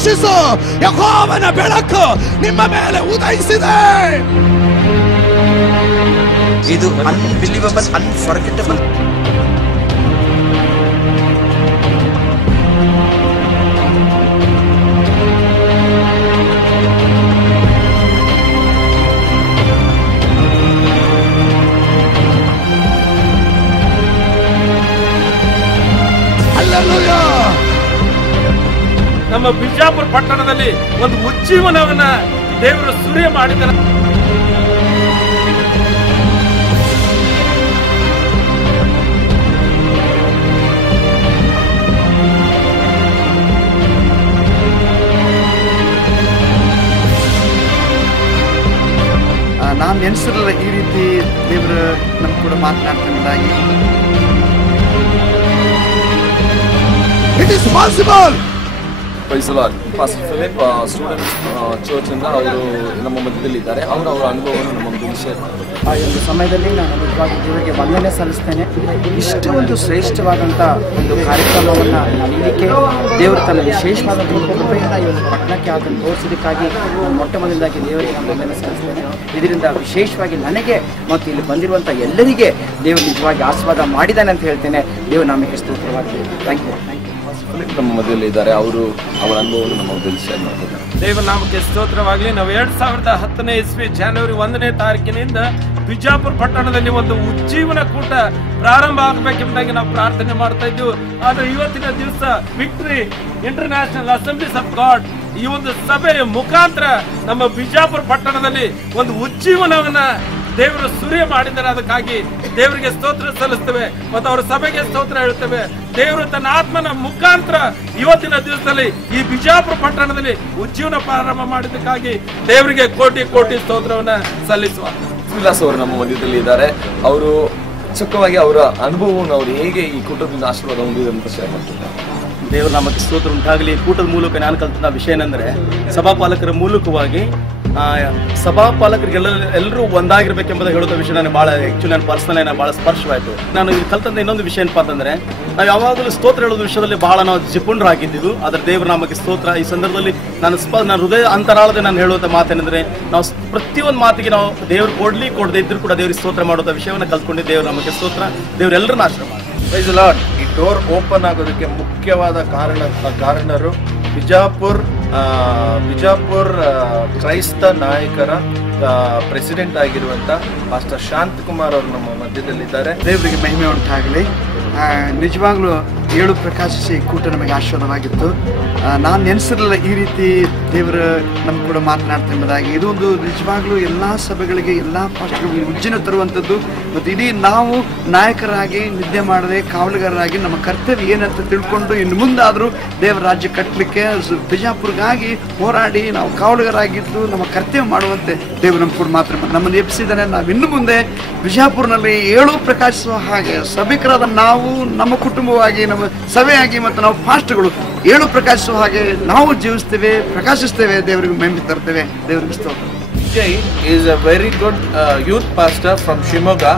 ಘೋಷಿಸು, ಯೆಹೋವನ ಬೆಳಕು ನಿಮ್ಮ ಮೇಲೆ ಉದಯಿಸಿದೆ. ಇದು ಅನ್ಬಿಲೀವಬಲ್, ಅನ್ಫರ್ಗೆಟಬಲ್. ನಮ್ಮ ಬಿಜಾಪುರ ಪಟ್ಟಣದಲ್ಲಿ ಒಂದು ಉಜ್ಜೀವನವನ್ನ ದೇವರು ಸುರಿಯ ಮಾಡಿದ. ನಾನು ನೆನೆಸಿರಲ್ಲ ಈ ರೀತಿ ದೇವರು ನಮ್ಮ ಕೂಡ ಮಾತನಾಡ್ತಿದ್ದಾಗಿ. It is possible. Praise the Lord. Pastor Philip students church ಇಂದ ಅವರು ನಮ್ಮ ಮಧ್ಯದಲ್ಲಿ ಇದ್ದಾರೆ. ಅವರ ಅನುಭವವನ್ನು ನಮ್ಮ ಮಧ್ಯದಲ್ಲಿ ಶೇರ್ ಮಾಡ್ತಾರೆ. ಆ ಒಂದು ಸಮಯದಲ್ಲಿ ನಾನು ನಿಜವಾಗಿ ದೇವರಿಗೆ ವಂದನೆ ಸಲ್ಲಿಸ್ತೇನೆ. ಇಷ್ಟು ಒಂದು ಶ್ರೇಷ್ಠವಾದಂಥ ಒಂದು ಕಾರ್ಯಕ್ರಮವನ್ನು ನೀಡಲಿಕ್ಕೆ ದೇವರು ತನ್ನ ವಿಶೇಷವಾದಂಥ ಕೃಪೆಯನ್ನು ಈ ಒಂದು ಪಟ್ಟಣಕ್ಕೆ ಅದನ್ನು ತೋರಿಸೋದಕ್ಕಾಗಿ ನಾನು ಮೊಟ್ಟ ಮೊದಲದಾಗಿ ದೇವರಿಗೆ ನಾನು ವಂದನೆ ಸಲ್ಲಿಸ್ತೇನೆ. ಇದರಿಂದ ವಿಶೇಷವಾಗಿ ನನಗೆ ಮತ್ತು ಇಲ್ಲಿ ಬಂದಿರುವಂಥ ಎಲ್ಲರಿಗೆ ದೇವರು ನಿಜವಾಗಿ ಆಶೀರ್ವಾದ ಮಾಡಿದ್ದಾನೆ ಅಂತ ಹೇಳ್ತೇನೆ. ದೇವರು ನಮಗೆ ಸ್ತೋತ್ರವಾಗಲಿ. Thank you. ನಮ್ಮ ಮಧ್ಯದಲ್ಲಿ ಇದ್ದಾರೆ. ಅವರು ಅವರ ಅನುಭವವನ್ನು ನಮ್ಮ ಮಧ್ಯದಲ್ಲಿ ಶೇರ್ ಮಾಡ್ತಿದ್ದಾರೆ. ದೇವರ ನಾಮಕ್ಕೆ ಸ್ತೋತ್ರವಾಗಲಿ. ನಾವು 2010 ಇಸ್ವಿ ಜನವರಿ 1ನೇ ತಾರೀಕಿನಿಂದ ಬಿಜಾಪುರ ಪಟ್ಟಣದಲ್ಲಿ ಒಂದು ಉಜ್ಜೀವನ ಕೂಟ ಪ್ರಾರಂಭ ಆಗಬೇಕೆಂಬುದಾಗಿ ನಾವು ಪ್ರಾರ್ಥನೆ ಮಾಡ್ತಾ ಇದ್ದೀವಿ. ಆದರೆ ಇವತ್ತಿನ ದಿವಸ victory international assemblies of god ಈ ಒಂದು ಸಭೆಯ ಮುಖಾಂತರ ನಮ್ಮ ಬಿಜಾಪುರ ಪಟ್ಟಣದಲ್ಲಿ ಒಂದು ಉಜ್ಜೀವನವನ್ನ ದೇವರು ಸುರಿಯ ಮಾಡಿದ್ದಾರೆ. ಅದಕ್ಕಾಗಿ ದೇವರಿಗೆ ಸ್ತೋತ್ರ ಸಲ್ಲಿಸ್ತೇವೆ ಮತ್ತು ಅವರ ಸಭೆಗೆ ಸ್ತೋತ್ರ ಹೇಳ್ತೇವೆ. ದೇವರು ತನ್ನ ಆತ್ಮನ ಮುಖಾಂತರ ಇವತ್ತಿನ ದಿವಸದಲ್ಲಿ ಈ ಬಿಜಾಪುರ ಪಟ್ಟಣದಲ್ಲಿ ಉಜ್ಜೀವನ ಪ್ರಾರಂಭ ಮಾಡಿದ್ದಕ್ಕಾಗಿ ದೇವರಿಗೆ ಕೋಟಿ ಕೋಟಿ ಸ್ತೋತ್ರವನ್ನ ಸಲ್ಲಿಸುವ. ವಿಲಾಸ್ ಅವರು ನಮ್ಮ ಮಧ್ಯದಲ್ಲಿ ಇದ್ದಾರೆ. ಅವರು ಚೊಕ್ಕವಾಗಿ ಅವರ ಅನುಭವವನ್ನು ಅವರು ಹೇಗೆ ಈ ಕೂಟದಿಂದ ಆಶೀರ್ವಾದ ಹೊಂದಿದೆ ಅಂತ ಶೇರ್ ಮಾಡ್ತಿದ್ದಾರೆ. ದೇವರ ನಾಮಕ್ಕೆ ಸ್ತೋತ್ರ ಉಂಟಾಗಲಿ. ಕೂಟದ ಮೂಲಕ ನಾನು ಕಲಿತ ವಿಷಯ ಏನಂದ್ರೆ ಸಭಾಪಾಲಕರ ಮೂಲಕವಾಗಿ ಎಲ್ಲರೂ ಒಂದಾಗಿರ್ಬೇಕೆಂಬುದು ಹೇಳುವ ವಿಷಯ ನಾನು ಭಾಳ ಆ್ಯಕ್ಚುಲಿ ನನ್ನ ಪರ್ಸನಲ್ ಭಾಳ ಸ್ಪರ್ಶವಾಯಿತು. ನಾನು ಇಲ್ಲಿ ಕಲ್ತಂತ ಇನ್ನೊಂದು ವಿಷಯ ಏನಪ್ಪ ಅಂತಂದರೆ ನಾವು ಯಾವಾಗಲೂ ಸ್ತೋತ್ರ ಹೇಳೋದು ವಿಷಯದಲ್ಲಿ ಭಾಳ ನಾವು ಜಿಪುಣರಾಗಿದ್ದೀವಿ. ಅದರ ದೇವರ ನಾಮಕ್ಕೆ ಸ್ತೋತ್ರ. ಈ ಸಂದರ್ಭದಲ್ಲಿ ನಾನು ಹೃದಯ ಅಂತರಾಳದ ನಾನು ಹೇಳುವಂಥ ಮಾತೇನೆಂದರೆ ನಾವು ಪ್ರತಿಯೊಂದು ಮಾತಿಗೆ ನಾವು ದೇವ್ರು ಕೊಡದೇ ಇದ್ರೂ ಕೂಡ ದೇವ್ರಿಗೆ ಸ್ತೋತ್ರ ಮಾಡುವಂಥ ವಿಷಯವನ್ನು ಕಲ್ತ್ಕೊಂಡು ದೇವರ ನಾಮಕ್ಕೆ ಸ್ತೋತ್ರ. ದೇವರೆಲ್ಲರನ್ನ ಆಶ್ರಯ ಮಾಡಿ. Praise the Lord. ಈ ಡೋರ್ ಓಪನ್ ಆಗೋದಕ್ಕೆ ಮುಖ್ಯವಾದ ಕಾರಣರು ಬಿಜಾಪುರ್ ಕ್ರೈಸ್ತ ನಾಯಕರ ಪ್ರೆಸಿಡೆಂಟ್ ಆಗಿರುವಂಥ ಮಾಸ್ಟರ್ ಶಾಂತಕುಮಾರ್ ಅವರು ನಮ್ಮ ಮಧ್ಯದಲ್ಲಿದ್ದಾರೆ. ದೇವರಿಗೆ ಮಹಿಮೆ ಉಂಟಾಗಲಿ. ನಿಜವಾಗ್ಲೂ 7 ಪ್ರಕಾಶಿಸಿ ಕೂಟ ನಮಗೆ ಆಶೀರ್ವಾದವಾಗಿತ್ತು. ನಾನು ನೆನೆಸಿರಲಿಲ್ಲ ಈ ರೀತಿ ದೇವರು ನಮ್ಮ ಕೂಡ ಮಾತನಾಡ್ತಿರೋದಾಗಿ. ಇದೊಂದು ನಿಜವಾಗ್ಲೂ ಎಲ್ಲ ಸಭೆಗಳಿಗೆ ಎಲ್ಲ ಪಾಸ್ಟರ್ಗಳಿಗೆ ಉಜ್ಜಿನ ತರುವಂಥದ್ದು. ಮತ್ತು ಇಡೀ ನಾವು ನಾಯಕರಾಗಿ ನಿದ್ದೆ ಮಾಡದೆ ಕಾವಲುಗಾರರಾಗಿ ನಮ್ಮ ಕರ್ತವ್ಯ ಏನಂತ ತಿಳ್ಕೊಂಡು ಇನ್ನು ಮುಂದಾದರೂ ದೇವರ ರಾಜ್ಯ ಕಟ್ಟಲಿಕ್ಕೆ ಬಿಜಾಪುರ್ಗಾಗಿ ಹೋರಾಡಿ ನಾವು ಕಾವಲುಗಾರಾಗಿದ್ದು ನಮ್ಮ ಕರ್ತವ್ಯ ಮಾಡುವಂತೆ ದೇವರು ನಮ್ಮ ಕೂಡ ಮಾತ್ರ ನಮ್ಮನ್ನು ಎಬ್ಬಿಸಿದ್ದಾನೆ. ನಾವು ಇನ್ನು ಮುಂದೆ ಬಿಜಾಪುರ್ನಲ್ಲಿ 7 ಪ್ರಕಾಶಿಸುವ ಹಾಗೆ ಸಭಿಕರಾದ ನಾವು ನಮ್ಮ ಕುಟುಂಬವಾಗಿ ನಮ್ಮ ಸಭೆಯಾಗಿ ಮತ್ತು ನಾವು ಪಾಸ್ಟರ್ಗಳು 7 ಪ್ರಕಾಶಿಸುವ ಹಾಗೆ ನಾವು ಜೀವಿಸ್ತೇವೆ, ಪ್ರಕಾಶಿಸ್ತೇವೆ, ದೇವರಿಗೆ ಮಹಿಮೆ ತರ್ತೇವೆ. ದೇವರಿಗೆ ಸ್ತೋತ್ರ. Vijay is a very good youth pastor from Shimoga.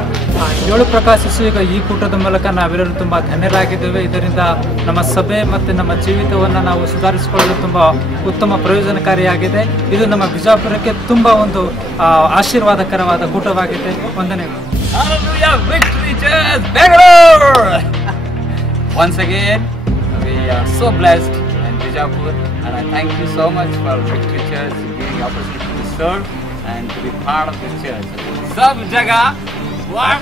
7 ಪ್ರಕಾಶಿಸುವ ಈ ಕೂಟದ ಮೂಲಕ ನಾವೆಲ್ಲರೂ ತುಂಬ ಧನ್ಯರಾಗಿದ್ದೇವೆ. ಇದರಿಂದ ನಮ್ಮ ಸಭೆ ಮತ್ತು ನಮ್ಮ ಜೀವಿತವನ್ನು ನಾವು ಸುಧಾರಿಸಿಕೊಳ್ಳಲು ತುಂಬ ಉತ್ತಮ ಪ್ರಯೋಜನಕಾರಿಯಾಗಿದೆ. ಇದು ನಮ್ಮ ಬಿಜಾಪುರಕ್ಕೆ ತುಂಬ ಒಂದು ಆಶೀರ್ವಾದಕರವಾದ ಕೂಟವಾಗಿದೆ. ವಂದನೆಗಳು. Hallelujah, Victory Church Bangalore. Once again, we are so blessed in Bijapur, and I thank you so much for Victory Church giving the opportunity to serve and to be part of this church. Sab jagah, what